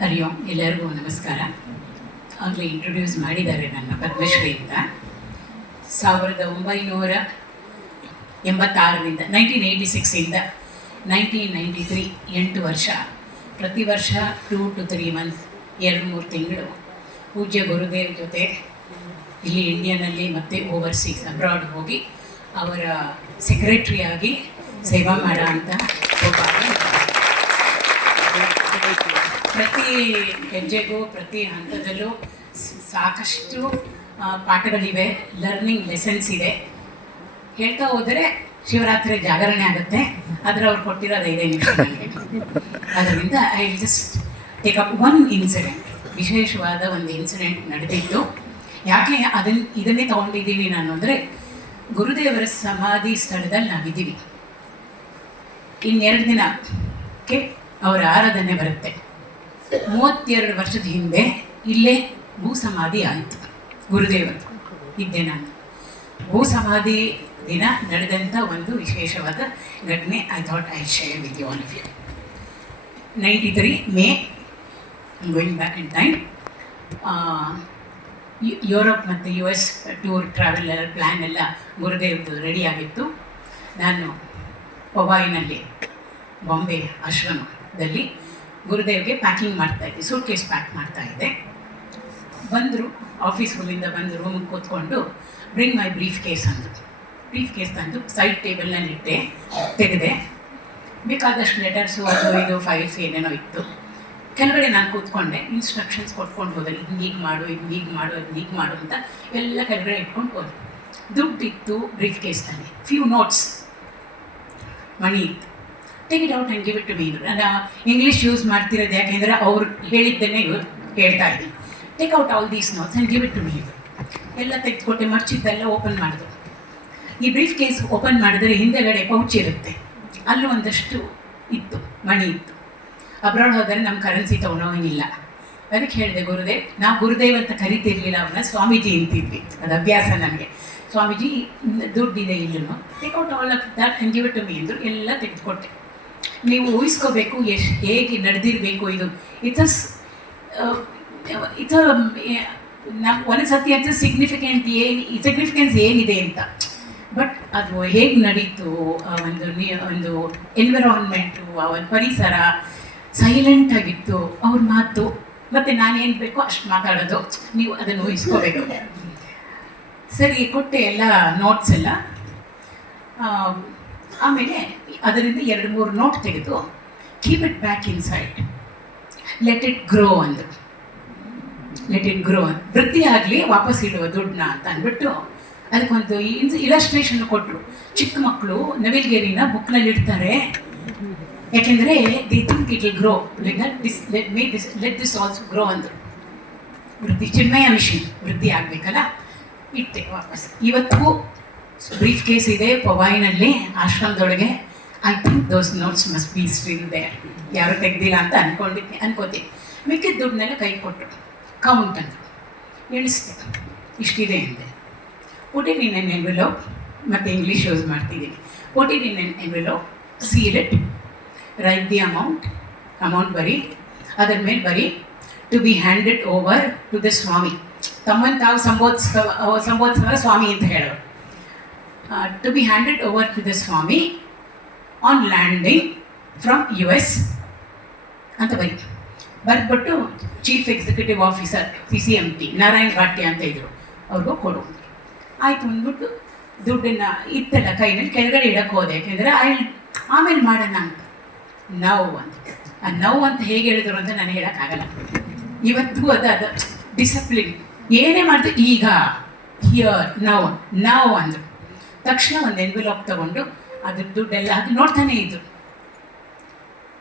ಹರಿ ಓಂ. ಎಲ್ಲರಿಗೂ ನಮಸ್ಕಾರ. ಆಗಲೇ ಇಂಟ್ರೊಡ್ಯೂಸ್ ಮಾಡಿದ್ದಾರೆ ನನ್ನ ಪದ್ಮಶ್ರೀ ಅಂತ. 1986ರಿಂದ 1986ಇಂದ 1993 8 ವರ್ಷ, ಪ್ರತಿ ವರ್ಷ 2 to 3 ಮಂತ್ಸ್ 2-3 ತಿಂಗಳು ಪೂಜ್ಯ ಗುರುದೇವ್ ಜೊತೆ ಇಲ್ಲಿ ಇಂಡಿಯಾನಲ್ಲಿ ಮತ್ತು ಓವರ್ಸೀಸ್ ಅಬ್ರಾಡ್ ಹೋಗಿ ಅವರ ಸೆಕ್ರೆಟ್ರಿಯಾಗಿ ಸೇವಾ ಮಾಡೋ ಅಂತ ಪ್ರತಿ ಹೆಜ್ಜೆಗೂ ಪ್ರತಿ ಹಂತದಲ್ಲೂ ಸಾಕಷ್ಟು ಪಾಠಗಳಿವೆ, ಲರ್ನಿಂಗ್ ಲೆಸನ್ಸ್ ಇದೆ. ಹೇಳ್ತಾ ಹೋದರೆ ಶಿವರಾತ್ರಿ ಜಾಗರಣೆ ಆಗುತ್ತೆ, ಆದರೆ ಅವ್ರು ಕೊಟ್ಟಿರೋದು 5 ನಿಮಿಷ ನನಗೆ. ಅದರಿಂದ I just take up one incident. ವಿಶೇಷವಾದ ಒಂದು ಇನ್ಸಿಡೆಂಟ್ ನಡೆದಿತ್ತು. ಯಾಕೆ ಇದನ್ನೇ ತೊಗೊಂಡಿದ್ದೀನಿ ನಾನು ಅಂದರೆ, ಗುರುದೇವರ ಸಮಾಧಿ ಸ್ಥಳದಲ್ಲಿ ನಾವಿದ್ದೀವಿ. ಇನ್ನೆರಡು ದಿನಕ್ಕೆ ಅವರ ಆರಾಧನೆ ಬರುತ್ತೆ. 32 ವರ್ಷದ ಹಿಂದೆ ಇಲ್ಲೇ ಭೂ ಸಮಾಧಿ ಆಯಿತು ಗುರುದೇವರು. ಇದ್ದೆ ನಾನು. ಭೂ ಸಮಾಧಿ ದಿನ ನಡೆದಂಥ ಒಂದು ವಿಶೇಷವಾದ ಘಟನೆ. I thought I share with you all of you. 93 May, going back in time. Europe ಮತ್ತು US ಟೂರ್ ಟ್ರಾವೆಲ್ ಪ್ಲ್ಯಾನ್ ಎಲ್ಲ ಗುರುದೇವ್ದು ರೆಡಿ ಆಗಿತ್ತು. ನಾನು ಪವಾಯಿನಲ್ಲಿ ಬಾಂಬೆ ಆಶ್ರಮದಲ್ಲಿ ಗುರುದೇವ್ಗೆ ಪ್ಯಾಕಿಂಗ್ ಮಾಡ್ತಾಯಿದ್ದೆ, ಸೂಟ್ ಕೇಸ್ ಪ್ಯಾಕ್ ಮಾಡ್ತಾಯಿದ್ದೆ. ಬಂದರು, ಆಫೀಸ್ ರೂಮಿಂದ ಬಂದು ರೂಮಿಗೆ ಕೂತ್ಕೊಂಡು ಬ್ರಿಂಗ್ ಮೈ ಬ್ರೀಫ್ ಕೇಸ್ ಅಂದರು. ಬ್ರೀಫ್ ಕೇಸ್ ತಂದು ಸೈಡ್ ಟೇಬಲ್ನಲ್ಲಿ ಇಟ್ಟೆ, ತೆಗೆದೆ. ಬೇಕಾದಷ್ಟು ಲೆಟರ್ಸು ಅದು ಇದು ಫೈಲ್ಸ್ ಏನೇನೋ ಇತ್ತು. ಕೆಳಗಡೆ ನಾನು ಕೂತ್ಕೊಂಡೆ, ಇನ್ಸ್ಟ್ರಕ್ಷನ್ಸ್ ಕೊಟ್ಕೊಂಡು ಹೋದೆ. ಹೀಗೆ ಮಾಡು, ಹೀಗೆ ಮಾಡು, ಹೀಗೆ ಮಾಡು ಅಂತ ಎಲ್ಲ ಕೆಳಗಡೆ ಇಟ್ಕೊಂಡು ಹೋದೆ. ದುಡ್ಡಿತ್ತು ಬ್ರೀಫ್ ಕೇಸ್ನಲ್ಲಿ, ಫ್ಯೂ ನೋಟ್ಸ್, ಮನಿ ಇತ್ತು. Take it out and give it to me. ನಾನು ಇಂಗ್ಲೀಷ್ ಯೂಸ್ ಮಾಡ್ತಿರೋದು ಯಾಕೆಂದರೆ ಅವ್ರು ಹೇಳಿದ್ದನ್ನೇ ಹೇಳ್ತಾ ಇದ್ದೀನಿ. Take out all these notes and give it to me. ಎಲ್ಲ ತೆಗೆದುಕೊಟ್ಟೆ, ಮರ್ಚಿದ್ದೆಲ್ಲ ಓಪನ್ ಮಾಡಿದ್ರು. ಈ ಬ್ರೀಫ್ ಕೇಸ್ ಓಪನ್ ಮಾಡಿದ್ರೆ ಹಿಂದೆಗಡೆ ಪೌಚ್ ಇರುತ್ತೆ, ಅಲ್ಲೂ ಒಂದಷ್ಟು ಇತ್ತು, ಮಣಿ ಇತ್ತು. ಅಬ್ರಾಡ್ ಹೋದರೆ ನಮ್ಮ ಕರೆನ್ಸಿ ತೊಗೊಳೋಂಗಿಲ್ಲ. ಅದಕ್ಕೆ ಹೇಳಿದೆ ಗುರುದೇವ್, ನಾವು ಗುರುದೇವ್ ಅಂತ ಕರಿತಿರ್ಲಿಲ್ಲ, ಅವ್ರನ್ನ ಸ್ವಾಮೀಜಿ ಅಂತಿದ್ವಿ, ಅದು ಅಭ್ಯಾಸ ನನಗೆ. ಸ್ವಾಮೀಜಿ ದುಡ್ಡಿದೆ ಇಲ್ಲೂ, take out all of that and give it to me ಅಂದರು. ಎಲ್ಲ ತೆಗೆದುಕೊಟ್ಟೆ. ನೀವು ಊಹಿಸ್ಕೋಬೇಕು ಹೇಗೆ ನಡೆದಿರಬೇಕು ಇದು. ಇಟ್ಸ್ ನಾವು ಒಂದು ಸತಿ ಅಂತ ಸಿಗ್ನಿಫಿಕೆನ್ಸ್ ಏನಿದೆ ಅಂತ. ಬಟ್ ಅದು ಹೇಗೆ ನಡೀತು, ಒಂದು ಎನ್ವಿರಾನ್ಮೆಂಟು, ಆ ಒಂದು ಪರಿಸರ ಸೈಲೆಂಟಾಗಿತ್ತು, ಅವ್ರ ಮಾತು, ಮತ್ತು ನಾನೇನು ಬೇಕೋ ಅಷ್ಟು ಮಾತಾಡೋದು. ನೀವು ಅದನ್ನು ಊಹಿಸ್ಕೋಬೇಕು. ಸರಿ, ಕೊಟ್ಟೆ ಎಲ್ಲ ನೋಟ್ಸ್ ಎಲ್ಲ. ಆಮೇಲೆ ಅದರಿಂದ 2-3 ನೋಟ್ ತೆಗೆದು keep it back inside, let it grow ಅಂದರು. ಲೆಟ್ ಇಟ್ ಗ್ರೋ ಅಂತ, ವೃದ್ಧಿ ಆಗಲಿ, ವಾಪಸ್ ಇಡುವ ದುಡ್ಡನ್ನ ಅಂತ ಅಂದ್ಬಿಟ್ಟು ಅದಕ್ಕೊಂದು ಇಲಸ್ಟ್ರೇಷನ್ ಕೊಟ್ಟರು. ಚಿಕ್ಕ ಮಕ್ಕಳು ನವಿಲ್ಗೇರಿನ ಬುಕ್ನಲ್ಲಿ ಇಡ್ತಾರೆ, ಯಾಕೆಂದರೆ the think it will grow, let this also grow ಅಂದರು. ವೃದ್ಧಿ, ಚಿನ್ಮಯ ಮಿಷನ್, ವೃದ್ಧಿ ಆಗಬೇಕಲ್ಲ, ಇಟ್ಟೆ ವಾಪಸ್. ಇವತ್ತಿಗೂ ಬ್ರೀಫ್ ಕೇಸ್ ಇದೆ ಪವಾಯಿನಲ್ಲಿ, ಆಶ್ರಮದೊಳಗೆ. I think those notes must be still there. ಯಾರು ತೆಗ್ದಿಲ್ಲ ಅಂತ ಅನ್ಕೋತೀನಿ. ಮಿಕ್ಕಿದ ದುಡ್ಡನ್ನೆಲ್ಲ ಕೈ ಕೊಟ್ಟರು. ಕೌಂಟ್ ಅಂತ ಎಣಿಸ್ತೆ, ಇಷ್ಟಿದೆ ಅಂದೆ. Put it in an envelope, ಮತ್ತು ಇಂಗ್ಲೀಷ್ ಯೂಸ್ ಮಾಡ್ತಿದ್ದೀನಿ. Put it in an envelope, seal it, write the amount ಬರೀ. ಅದರ ಮೇಲೆ ಬರೀ to be handed over to the swami. ತಮ್ಮನ್ನು ತಾವು ಸಂಬೋಧಿಸಿದ ಸ್ವಾಮಿ ಅಂತ ಹೇಳೋರು. To be handed over to the swami on landing from US ಅಂತ ಬರೆದ್ಬಿಟ್ಟು chief executive officer CCMT Narayan Bhatia ಅಂತ ಇದ್ದರು, ಅವ್ರಿಗೂ ಕೊಡು. ಆಯಿತು ಅಂದ್ಬಿಟ್ಟು ದುಡ್ಡನ್ನು ಇತ್ತಲ್ಲ ಕೈನಲ್ಲಿ ಕೆಳಗಡೆ ಇಡಕ್ಕೆ ಹೋದೆ, ಯಾಕೆಂದರೆ ಆಮೇಲೆ ಮಾಡೋಣ ಅಂತ. ನೋವು ಅಂತ ಹೇಗೆ ಹೇಳಿದ್ರು ಅಂತ ನಾನು ಹೇಳೋಕ್ಕಾಗಲ್ಲ. ಇವತ್ತಿಗೂ ಅದು ಡಿಸಿಪ್ಲಿನ್. ಏನೇ ಮಾಡಿದ್ರು ಈಗ, ಹಿಯರ್, ನಾವು ಅಂದರು. ತಕ್ಷಣ ಒಂದು ಎನ್ವೆಲೋಪ್ ತೊಗೊಂಡು ಅದ್ರ ದುಡ್ಡೆಲ್ಲ ಹಾಕಿ ನೋಡ್ತಾನೆ ಇದ್ರು.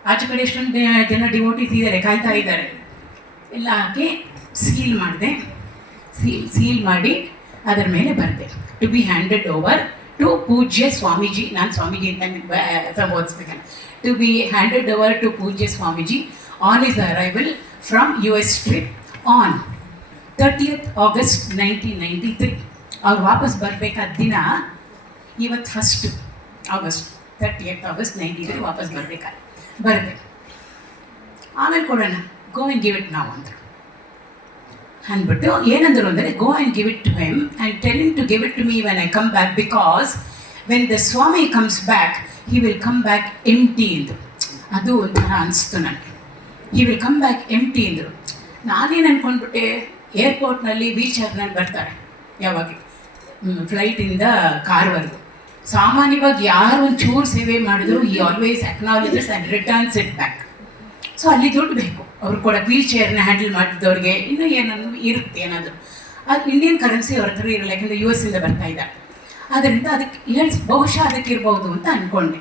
ಆಚೆ ಕಡೆ ಎಷ್ಟೊಂದು ಜನ ಡಿವೋಟೀಸ್ ಇದ್ದಾರೆ, ಕಾಯ್ತಾ ಇದ್ದಾರೆ. ಎಲ್ಲ ಹಾಕಿ ಸೀಲ್ ಮಾಡಿದೆ. ಸೀಲ್ ಮಾಡಿ ಅದರ ಮೇಲೆ ಬರೆದೆ, to be handed over to Pujya Swamiji. ನಾನು ಸ್ವಾಮೀಜಿ ಅಂತ ಸಂಬೋಧಿಸ್ಬೇಕಲ್ಲ. To be handed over to Pujya Swamiji on his arrival from US trip on 30th August 1993. ಅವ್ರು ವಾಪಸ್ ಬರಬೇಕಾದ ದಿನ ಇವತ್ತು 1st August, 30th August 93 ವಾಪಸ್ ಬರಬೇಕಾದ್ರೆ ಬರಬೇಕು. ಆಮೇಲೆ ಕೊಡೋಣ, ಗೋ ಆ್ಯಂಡ್ ಗಿವ್ ಇಟ್ ನಾವು ಅಂದರು. ಅಂದ್ಬಿಟ್ಟು ಏನಂದರು ಅಂದರೆ, go and give it to him and tell him to give it to me when I come back, because when the swami comes back he will come back empty ಎಂದು. ಅದು ಒಂಥರ ಅನಿಸ್ತು ನನಗೆ. He will come back empty ಎಂದರು. ನಾನೇನು ಅಂದ್ಕೊಂಡ್ಬಿಟ್ಟೆ, ಏರ್ಪೋರ್ಟ್ನಲ್ಲಿ wheel ಚೇರ್ನಲ್ಲಿ ಬರ್ತಾರೆ ಯಾವಾಗಲೂ, ಫ್ಲೈಟಿಂದ ಕಾರ್ವರೆಗೂ. ಸಾಮಾನ್ಯವಾಗಿ ಯಾರು ಒಂದು ಚೂರು ಸೇವೆ ಮಾಡಿದ್ರು he always acknowledges and returns it back. So ಅಲ್ಲಿ ದುಡ್ಡು ಬೇಕು ಅವ್ರು ಕೊಡೋಕೆ, ವೀಲ್ ಚೇರ್ನ ಹ್ಯಾಂಡಲ್ ಮಾಡಿದವ್ರಿಗೆ ಇನ್ನೂ ಏನನ್ನು ಇರುತ್ತೆ ಏನಾದರೂ. ಅದು ಇಂಡಿಯನ್ ಕರೆನ್ಸಿ ಅವ್ರ ಹತ್ರ ಇರಲ್ಲ, ಯಾಕೆಂದರೆ US ಇಂದ ಬರ್ತಾ ಇದ್ದಾರೆ. ಆದ್ದರಿಂದ ಅದಕ್ಕೆ ಬಹುಶಃ ಅದಕ್ಕೆ ಇರ್ಬೋದು ಅಂತ ಅಂದ್ಕೊಂಡು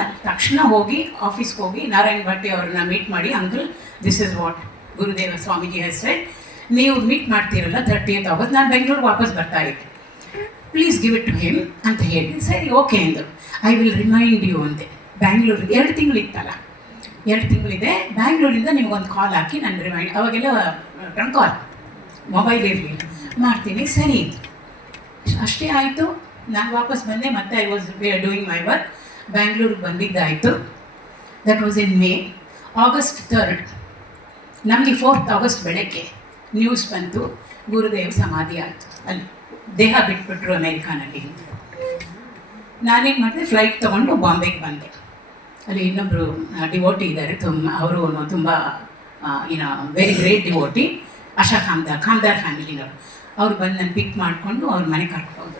ಅಲ್ಲಿ ತಕ್ಷಣ ಹೋಗಿ ಆಫೀಸ್ಗೆ ಹೋಗಿ ನಾರಾಯಣ್ ಭಟ್ಟಿ ಅವ್ರನ್ನ ಮೀಟ್ ಮಾಡಿ, ಅಂಕಲ್ ದಿಸ್ ಇಸ್ ವಾಟ್ ಗುರುದೇವ ಸ್ವಾಮೀಜಿ ಹೆಸರೇ, ನೀವು ಮೀಟ್ ಮಾಡ್ತೀರಲ್ಲ 30th August, ನಾನು ಬೆಂಗಳೂರಿಗೆ ವಾಪಸ್ ಬರ್ತಾ ಇದ್ದೆ, please give it to him ಅಂತ ಹೇಳಿ. ಸರಿ ಓಕೆ ಅಂದರು. ಐ ವಿಲ್ ರಿಮೈಂಡ್ ಯು ಅಂತೆ. ಬ್ಯಾಂಗ್ಳೂರಿಗೆ 2 ತಿಂಗಳಿತ್ತಲ್ಲ, 2 ತಿಂಗಳಿದೆ, ಬ್ಯಾಂಗ್ಳೂರಿಂದ ನಿಮಗೊಂದು ಕಾಲ್ ಹಾಕಿ ನಾನು ರಿಮೈಂಡ್, ಅವಾಗೆಲ್ಲ ಟ್ರಂಕ್ ಕಾಲ್, ಮೊಬೈಲ್ ಇರಲಿಲ್ಲ, ಮಾಡ್ತೀನಿ. ಸರಿ ಅಷ್ಟೇ ಆಯಿತು. ನಾನು ವಾಪಸ್ ಬಂದೆ, ಮತ್ತೆ I was doing my work. ಬ್ಯಾಂಗ್ಳೂರಿಗೆ ಬಂದಿದ್ದಾಯಿತು. That was in May. August 3rd ನಮಗೆ 4th August ಬೆಳಗ್ಗೆ ನ್ಯೂಸ್ ಬಂತು, ಗುರುದೇವ್ ಸಮಾಧಿ ಆಯಿತು. ಅಲ್ಲಿ ದೇಹ ಬಿಟ್ಬಿಟ್ರು ಅಮೇರಿಕಾನಲ್ಲಿ. ನಾನೇನು ಮಾಡಿದೆ, ಫ್ಲೈಟ್ ತೊಗೊಂಡು ಬಾಂಬೆಗೆ ಬಂದೆ. ಅಲ್ಲಿ ಇನ್ನೊಬ್ಬರು ಡಿವೋಟಿ ಇದ್ದಾರೆ, ಅವರು ತುಂಬ ಏನೋ ವೆರಿ ಗ್ರೇಟ್ ಡಿವೋಟಿ, ಆಶಾ ಖಾಮ್ದಾರ್ ಫ್ಯಾಮಿಲಿನವರು. ಅವ್ರು ಬಂದು ನಾನು ಪಿಕ್ ಮಾಡಿಕೊಂಡು ಅವ್ರ ಮನೆ ಕರ್ಕೊಂಡು.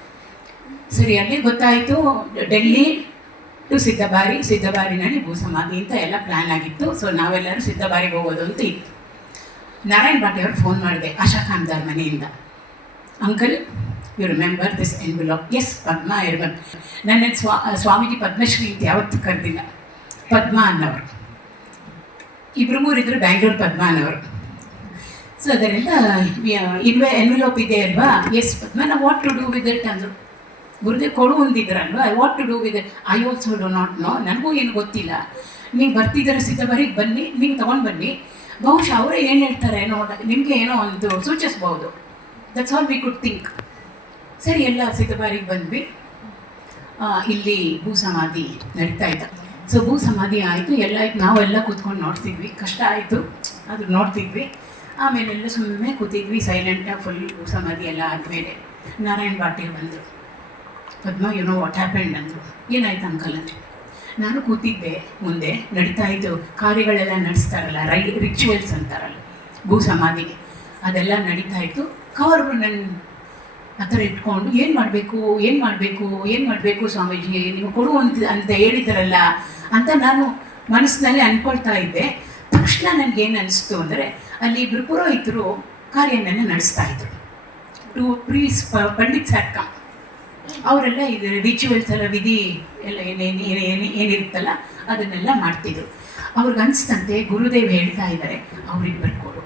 ಸರಿ, ಅಲ್ಲಿ ಗೊತ್ತಾಯಿತು ಡೆಲ್ಲಿ ಟು ಸಿದ್ದಬಾರಿನಲ್ಲಿ ಭೂಸಮಾಧಿ ಅಂತ ಎಲ್ಲ ಪ್ಲ್ಯಾನ್ ಆಗಿತ್ತು. ಸೊ ನಾವೆಲ್ಲರೂ ಸಿದ್ದಬಾರಿಗೆ ಹೋಗೋದು ಅಂತ ಇತ್ತು. ನಾರಾಯಣ್ ಭಟ್ಟಿ ಅವ್ರಿಗೆ ಫೋನ್ ಮಾಡಿದೆ ಆಶಾ ಖಾಮ್ದಾರ್ ಮನೆಯಿಂದ, uncle you remember this envelope? Yes Padma, I remember. ನನ್ನ ಸ್ವಾಮೀಜಿ ಪದ್ಮಶ್ರೀ ಅಂತ ಯಾವತ್ತೂ ಕರೆದಿಲ್ಲ, ಪದ್ಮ ಅನ್ನೋರು. ಇಬ್ಬರು ಮೂರಿದ್ರು ಬ್ಯಾಂಗ್ಳೂರು ಪದ್ಮ ಅನ್ನೋರು. ಸೊ ಅದರಿಂದ ಎನ್ವಿಲಾಪ್ ಇದೆ ಅಲ್ವಾ? ಎಸ್ ಪದ್ಮ, ನಾವು what to do with it ಅಂದರು. ಗುರುದೇವ್ ಕೊಡು ಅಂದಿದ್ರಲ್ವ, I what to do with it, I also do not know, ನನಗೂ ಏನು ಗೊತ್ತಿಲ್ಲ. ನೀವು ಬರ್ತಿದ್ದಾರೆ ಸಿದ್ದಬಾರಿಗೆ ಬನ್ನಿ, ನೀವು ತೊಗೊಂಡು ಬನ್ನಿ, ಬಹುಶಃ ಅವರೇ ಏನು ಹೇಳ್ತಾರೆ ನಿಮಗೆ ಏನೋ ಒಂದು ಸೂಚಿಸ್ಬೋದು. That's all we could think. ಸರಿ, ಎಲ್ಲ ಸಿದ್ದಬಾರಿಗೆ ಬಂದ್ವಿ. ಇಲ್ಲಿ ಭೂಸಮಾಧಿ ನಡೀತಾ ಇದ್ದ. ಸೊ ಭೂಸಮಾಧಿ ಆಯಿತು, ಎಲ್ಲ ಆಯ್ತು. ನಾವೆಲ್ಲ ಕೂತ್ಕೊಂಡು ನೋಡ್ತಿದ್ವಿ, ಕಷ್ಟ ಆಯಿತು ಆದರೂ ನೋಡ್ತಿದ್ವಿ. ಆಮೇಲೆಲ್ಲ ಸುಮ್ಮನೆ ಕೂತಿದ್ವಿ ಸೈಲೆಂಟಾಗಿ. ಫುಲ್ ಭೂಸಮಾಧಿ ಎಲ್ಲ ಆದಮೇಲೆ ನಾರಾಯಣ್ ಭಾಟಿಯವ್ರು ಬಂದರು. ಪದ್ಮ, ಯು ನೋ ವಾಟ್ ಹ್ಯಾಪೆಂಡ್ ಅಂದರು. ಏನಾಯ್ತು ಅಂಕಲ್ ಅಂತ. ನಾನು ಕೂತಿದ್ದೆ, ಮುಂದೆ ನಡೀತಾ ಇದ್ದು ಕಾರ್ಯಗಳೆಲ್ಲ ನಡೆಸ್ತಾರಲ್ಲ, ರಿಚುವಲ್ಸ್ ಅಂತಾರಲ್ಲ ಭೂಸಮಾಧಿಗೆ, ಅದೆಲ್ಲ ನಡೀತಾ ಇತ್ತು. ಕವರ್ಗಳು ನನ್ನ ಆ ಥರ ಇಟ್ಕೊಂಡು ಏನು ಮಾಡಬೇಕು ಸ್ವಾಮೀಜಿ, ನೀವು ಕೊಡು ಅಂತ ಹೇಳಿದಾರಲ್ಲ ಅಂತ ನಾನು ಮನಸ್ಸಿನಲ್ಲಿ ಅಂದ್ಕೊಳ್ತಾ ಇದ್ದೆ. ತಕ್ಷಣ ನನಗೇನು ಅನಿಸ್ತು ಅಂದರೆ, ಅಲ್ಲಿ ಇಬ್ಬರು ಪುರೋಹಿತರು ಕಾರ್ಯನೆಲ್ಲ ನಡೆಸ್ತಾ ಇದ್ರು. 2 priests ಪಂಡಿತ್ ಸಾಟ್ಕ, ಅವರೆಲ್ಲ ಇದು ರಿಚುವಲ್ಸ್ ಎಲ್ಲ ವಿಧಿ ಎಲ್ಲ ಏನಿರುತ್ತಲ್ಲ ಅದನ್ನೆಲ್ಲ ಮಾಡ್ತಿದ್ರು. ಅವ್ರಿಗೆ ಅನಿಸ್ತಂತೆ ಗುರುದೇವ್ ಹೇಳ್ತಾ ಇದ್ದಾರೆ ಅವರಿಬ್ಬರು ಕೊಡು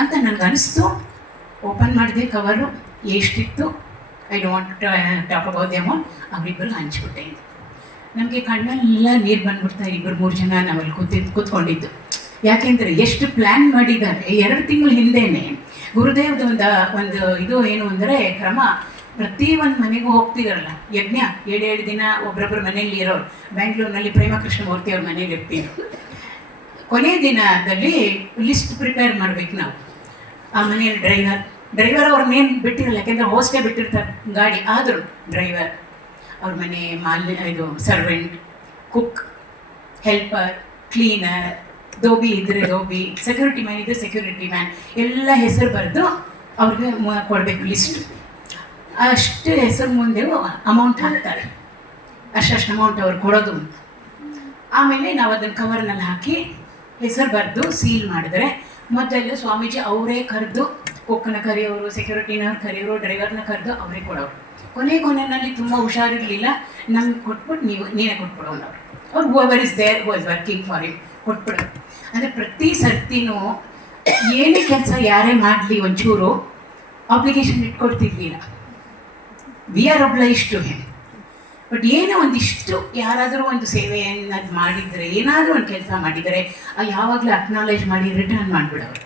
ಅಂತ ನನಗನ್ನಿಸ್ತು. ಓಪನ್ ಮಾಡಿದೆ ಕವರು, ಎಷ್ಟಿತ್ತು, I don't talk about the amount, ಅವರಿಬ್ಬರು ಹಂಚ್ಬಿಟ್ಟೆ. ನಮಗೆ ಕಣ್ಣಲ್ಲೆಲ್ಲ ನೀರು ಬಂದ್ಬಿಡ್ತಾ, 2-3 ಜನ ನಾವಲ್ಲಿ ಕೂತ್ಕೊಂಡಿದ್ದು. ಯಾಕೆಂದರೆ ಎಷ್ಟು ಪ್ಲ್ಯಾನ್ ಮಾಡಿದ್ದಾರೆ. 2 ತಿಂಗಳ ಹಿಂದೆಯೇ ಗುರುದೇವ್ದು ಒಂದು ಇದು ಏನು ಅಂದರೆ ಕ್ರಮ, ಪ್ರತಿ ಒಂದು ಮನೆಗೂ ಹೋಗ್ತಿದಾರಲ್ಲ ಯಜ್ಞ, 7 ದಿನ ಒಬ್ಬರೊಬ್ಬರು ಮನೆಯಲ್ಲಿ ಇರೋರು. ಬ್ಯಾಂಗ್ಳೂರಿನಲ್ಲಿ ಪ್ರೇಮ ಕೃಷ್ಣಮೂರ್ತಿ ಅವ್ರ ಮನೇಲಿ ಇರ್ತೀವಿ. ಕೊನೆಯ ದಿನದಲ್ಲಿ ಲಿಸ್ಟ್ ಪ್ರಿಪೇರ್ ಮಾಡ್ಬೇಕು ನಾವು. ಆ ಮನೆಯಲ್ಲಿ ಡ್ರೈವರ್ ಅವ್ರನ್ನೇನು ಬಿಟ್ಟಿರಲ್ಲ, ಯಾಕೆಂದರೆ ಹೋಸ್ಟೇ ಬಿಟ್ಟಿರ್ತಾರೆ ಗಾಡಿ, ಆದರೂ ಡ್ರೈವರ್ ಅವ್ರ ಮನೆ ಇದು servant, cook, helper, cleaner, dhobi ಇದ್ದರೆ ದೋಬಿ, ಸೆಕ್ಯೂರಿಟಿ ಮ್ಯಾನ್ ಇದ್ದರೆ ಸೆಕ್ಯೂರಿಟಿ ಮ್ಯಾನ್, ಎಲ್ಲ ಹೆಸರು ಬರೆದು ಅವ್ರಿಗೆ ಕೊಡಬೇಕು ಲಿಸ್ಟ್. ಅಷ್ಟು ಹೆಸರು ಮುಂದೆ ಅಮೌಂಟ್ ಹಾಕ್ತಾರೆ, ಅಷ್ಟು ಅಮೌಂಟ್ ಅವ್ರು ಕೊಡೋದು. ಆಮೇಲೆ ನಾವು ಅದನ್ನು ಕವರ್ನಲ್ಲಿ ಹಾಕಿ ಹೆಸರು ಬರೆದು ಸೀಲ್ ಮಾಡಿದ್ರೆ, ಮೊದಲೆಲ್ಲ ಸ್ವಾಮೀಜಿ ಅವರೇ ಕರೆದು ಕುಕ್ಕನ ಕರೆಯೋರು, ಸೆಕ್ಯೂರಿಟಿನವ್ರು ಕರೆಯೋರು, ಡ್ರೈವರ್ನ ಕರೆದು ಅವರೇ ಕೊಡೋರು. ಕೊನೆಯಲ್ಲಿ ತುಂಬ ಹುಷಾರಿರಲಿಲ್ಲ, ನಮ್ಗೆ ಕೊಟ್ಬಿಟ್ಟು ನೀನೇ ಕೊಟ್ಬಿಡೋನು ಅವ್ರು whoever is there was working for it ಕೊಟ್ಬಿಡೋರು. ಅಂದರೆ ಪ್ರತಿ ಸರ್ತಿನೂ ಏನೇ ಕೆಲಸ ಯಾರೇ ಮಾಡಲಿ ಒಂಚೂರು ಅಪ್ಲಿಕೇಶನ್ ಇಟ್ಕೊಡ್ತಿರ್ಲಿಲ್ಲ. We are obliged to him. But ಏನೋ ಒಂದಿಷ್ಟು ಯಾರಾದರೂ ಒಂದು ಸೇವೆಯನ್ನು ಮಾಡಿದರೆ, ಏನಾದರೂ ಒಂದು ಕೆಲಸ ಮಾಡಿದರೆ ಯಾವಾಗಲೂ ಅಕ್ನಾಲೇಜ್ ಮಾಡಿ ರಿಟರ್ನ್ ಮಾಡಿಬಿಡೋರು.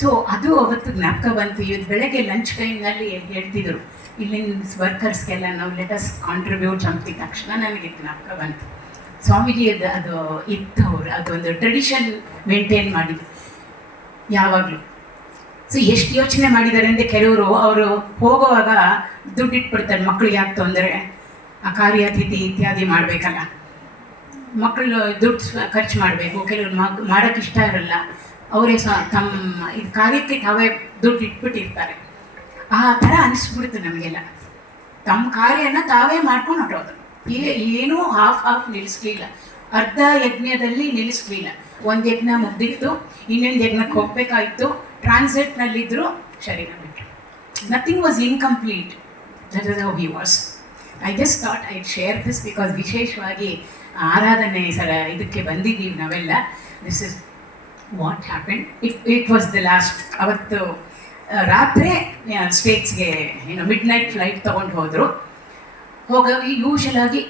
ಸೊ ಅದು ಅವತ್ತು ಜ್ಞಾಪಕ ಬಂತು. ಇವತ್ತು ಬೆಳಗ್ಗೆ ಲಂಚ್ ಟೈಮ್ನಲ್ಲಿ ಹೇಳ್ತಿದ್ರು ಇಲ್ಲಿನ ವರ್ಕರ್ಸ್ಗೆಲ್ಲ ನಾವು ಲೆಟ್ ಅಸ್ ಕಾಂಟ್ರಿಬ್ಯೂಟ್ ಸಮಥಿಂಗ್. ತಕ್ಷಣ ನನಗೆ ಜ್ಞಾಪಕ ಬಂತು. ಸ್ವಾಮೀಜಿ ಅದು ಇತ್ತು, ಅವರು ಅದೊಂದು ಟ್ರೆಡಿಷನ್ ಮೇಂಟೈನ್ ಮಾಡಿದ್ರು ಯಾವಾಗಲೂ. ಸೊ ಎಷ್ಟು ಯೋಚನೆ ಮಾಡಿದ್ದಾರೆ ಅಂದರೆ, ಕೆಲವರು ಅವರು ಹೋಗುವಾಗ ದುಡ್ಡು ಇಟ್ಬಿಡ್ತಾರೆ, ಮಕ್ಕಳಿಗೆ ಯಾಕೆ ತೊಂದರೆ, ಆ ಕಾರ್ಯಾತಿಥಿ ಇತ್ಯಾದಿ ಮಾಡಬೇಕಲ್ಲ, ಮಕ್ಕಳು ದುಡ್ಡು ಖರ್ಚು ಮಾಡಬೇಕು, ಕೆಲವರು ಮಾಡೋಕ್ಕೆ ಇಷ್ಟ ಇರಲ್ಲ, ಅವರೇ ತಮ್ಮ ಇದು ಕಾರ್ಯಕ್ಕೆ ತಾವೇ ದುಡ್ಡು ಇಟ್ಬಿಟ್ಟಿರ್ತಾರೆ. ಆ ಥರ ಅನಿಸ್ಬಿಡ್ತು ನಮಗೆಲ್ಲ. ತಮ್ಮ ಕಾರ್ಯನ ತಾವೇ ಮಾಡ್ಕೊಂಡು ಹೊರಟೋದು. ಏನೂ ಹಾಫ್ ನಿಲ್ಲಿಸ್ಲಿಲ್ಲ, ಅರ್ಧ ಯಜ್ಞದಲ್ಲಿ ನಿಲ್ಲಿಸ್ಲಿಲ್ಲ. ಒಂದು ಯಜ್ಞ ಮುಗ್ದಿತ್ತು, ಇನ್ನೊಂದು ಯಜ್ಞಕ್ಕೆ ಹೋಗಬೇಕಾಯಿತು, ಟ್ರಾನ್ಸಿಟ್ನಲ್ಲಿದ್ದರು, ಶರೀರ ಬಿಟ್ಟರು. Nothing was incomplete. That is how he was. I just thought I share this because ವಿಶೇಷವಾಗಿ ಆರಾಧನೆ ಇದಕ್ಕೆ ಬಂದಿದ್ದೀವಿ ನಾವೆಲ್ಲ. This is what happened. It was the last. ಅವತ್ತು ರಾತ್ರಿ ಸ್ಟೇಟ್ಸ್ಗೆ ಮಿಡ್ ನೈಟ್ ಫ್ಲೈಟ್ ತೊಗೊಂಡು ಹೋದರು. ಹೋಗಿ ಯೂಶಲಾಗಿ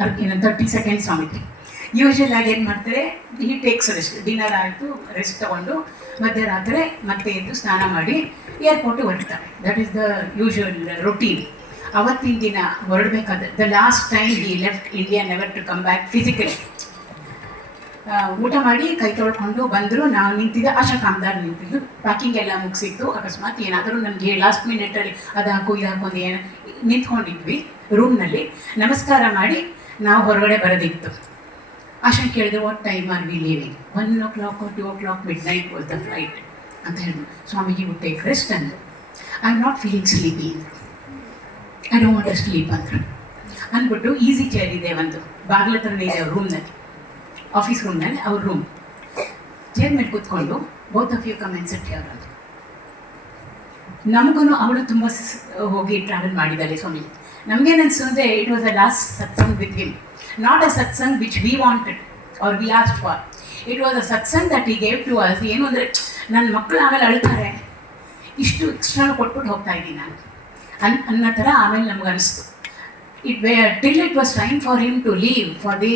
30 ಸೆಕೆಂಡ್ಸ್ ಸ್ವಾಮೀಜಿ ಯೂಶಲಾಗಿ ಏನು ಮಾಡ್ತಾರೆ, ಈ ಟೇಕ್ಸ್ ರೆಸ್ಟ್. ಡಿನ್ನರ್ ಆಯಿತು, ರೆಸ್ಟ್ ತೊಗೊಂಡು ಮಧ್ಯರಾತ್ರಿ ಮತ್ತೆ ಎದ್ದು ಸ್ನಾನ ಮಾಡಿ ಏರ್ಪೋರ್ಟಿಗೆ ಹೊರಡ್ತಾರೆ. That is the usual routine. ಅವತ್ತಿನ ದಿನ ಹೊರಡಬೇಕಾದ the last time he left India, never to come back physically. ಊಟ ಮಾಡಿ ಕೈ ತೊಳ್ಕೊಂಡು ಬಂದರು. ನಾವು ನಿಂತಿದ್ದೆ, ಆಶಾ ಕಾಮದಾರ್ ನಿಂತಿದ್ದು. ಪ್ಯಾಕಿಂಗ್ ಎಲ್ಲ ಮುಗಿಸಿತ್ತು. ಅಕಸ್ಮಾತ್ ಏನಾದರೂ ನನಗೆ ಲಾಸ್ಟ್ ಮಿನಿಟಲ್ಲಿ ಅದು ಹಾಕು ಇದು ಹಾಕೊಂಡು ಏನು ನಿಂತ್ಕೊಂಡಿದ್ವಿ ರೂಮ್ನಲ್ಲಿ. ನಮಸ್ಕಾರ ಮಾಡಿ ನಾವು ಹೊರಗಡೆ ಬರೋದಿತ್ತು. ಆಶಾ ಕೇಳಿದ್ರು, what time are we leaving? 1 o'clock or 2 o'clock midnight was the flight ಅಂತ ಹೇಳಿದ್ರು. ಸ್ವಾಮೀಜಿ ವುಡ್ ಟೇಕ್ ರೆಸ್ಟ್ ಅಂದರು. I am not feeling sleepy ಅಂದರು. I don't want to sleep ಅಂದರು. ಅಂದ್ಬಿಟ್ಟು ಈಸಿ ಚೇರ್ ಇದೆ, ಒಂದು ಬಾಗಿಲ ಹತ್ರನೇ ಇದೆ ಅವ್ರ ರೂಮ್ನಲ್ಲಿ, ಆಫೀಸ್ ರೂಮ್ನಲ್ಲಿ ಅವ್ರ ರೂಮ್. ಚೇರ್ ಮೇಲೆ ಕೂತ್ಕೊಂಡು both of you come and sit here ಅಂತ. ನಮಗೂ ಅವಳು ತುಂಬ ಹೋಗಿ ಟ್ರಾವೆಲ್ ಮಾಡಿದ್ದಾಳೆ ಸ್ವಾಮೀಜಿ. ನಮಗೇನು ಅನಿಸ್ತದೆ, it was a last satsang with him. Not a satsang which we wanted or we asked for. It was a satsang that he gave to us. ಏನು ಅಂದರೆ, ನನ್ನ ಮಕ್ಕಳು ಆಮೇಲೆ ಅಳ್ತಾರೆ, ಇಷ್ಟು ಎಕ್ಸ್ಟ್ರಾ ಕೊಟ್ಬಿಟ್ಟು ಹೋಗ್ತಾ ಇದ್ದೀನಿ ನಾನು ಅನ್ನೋ ಥರ ಆಮೇಲೆ ನಮ್ಗೆ ಅನಿಸ್ತು. Till it was time for him to leave for the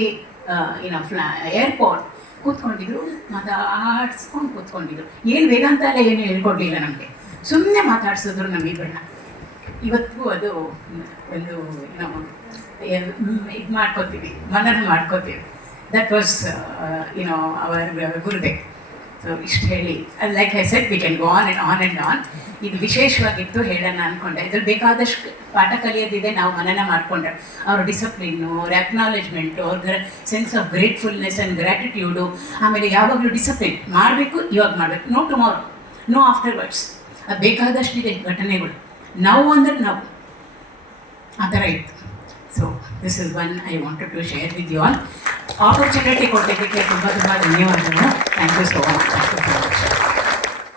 airport. ಕೂತ್ಕೊಂಡಿದ್ರು, ಮಾತಾಡ್ಸ್ಕೊಂಡು ಕೂತ್ಕೊಂಡಿದ್ರು. ಏನು ವೇದಾಂತ ಎಲ್ಲ ಏನು ಹೇಳ್ಕೊಡ್ಲಿಲ್ಲ ನಮಗೆ, ಸುಮ್ಮನೆ ಮಾತಾಡ್ಸಿದ್ರು ನಮ್ಮಿಬ್ಬರನ್ನ. ಇವತ್ತಿಗೂ ಅದು ಒಂದು ಇದು ಮಾಡ್ಕೋತೀವಿ, ಮನನ ಮಾಡ್ಕೋತೀವಿ. That was our Gurudev. So ಇಷ್ಟು ಹೇಳಿ, like I said, we can go on and on. ಇದು ವಿಶೇಷವಾಗಿತ್ತು, ಹೇಳೋಣ ಅಂದ್ಕೊಂಡೆ. ಇದ್ರಲ್ಲಿ ಬೇಕಾದಷ್ಟು ಪಾಠ ಕಲಿಯೋದಿದೆ. ನಾವು ಮನನ ಮಾಡಿಕೊಂಡ್ರೆ ಅವ್ರ ಡಿಸಿಪ್ಲಿನ್ನು, ಅವ್ರ ಅಕ್ನಾಲೇಜ್ಮೆಂಟು, ಅವ್ರ ಸೆನ್ಸ್ ಆಫ್ ಗ್ರೇಟ್ಫುಲ್ನೆಸ್ ಆ್ಯಂಡ್ ಗ್ರ್ಯಾಟಿಟ್ಯೂಡು. ಆಮೇಲೆ ಯಾವಾಗಲೂ ಡಿಸಿಪ್ಲಿನ್ ಮಾಡಬೇಕು, ಇವಾಗ ಮಾಡಬೇಕು, ನೋ ಟುಮಾರೋ, ನೋ ಆಫ್ಟರ್ವರ್ಡ್ಸ್. ಅದು ಬೇಕಾದಷ್ಟಿದೆ ಘಟನೆಗಳು. ನಾವು ಅಂದರೆ ನಾವು ಆ ಥರ ಇತ್ತು. So this is one I wanted to share with you all. Opportunity ಕೊಟ್ಟಿದ್ದಕ್ಕೆ ತುಂಬ ಧನ್ಯವಾದಗಳು. Thank you so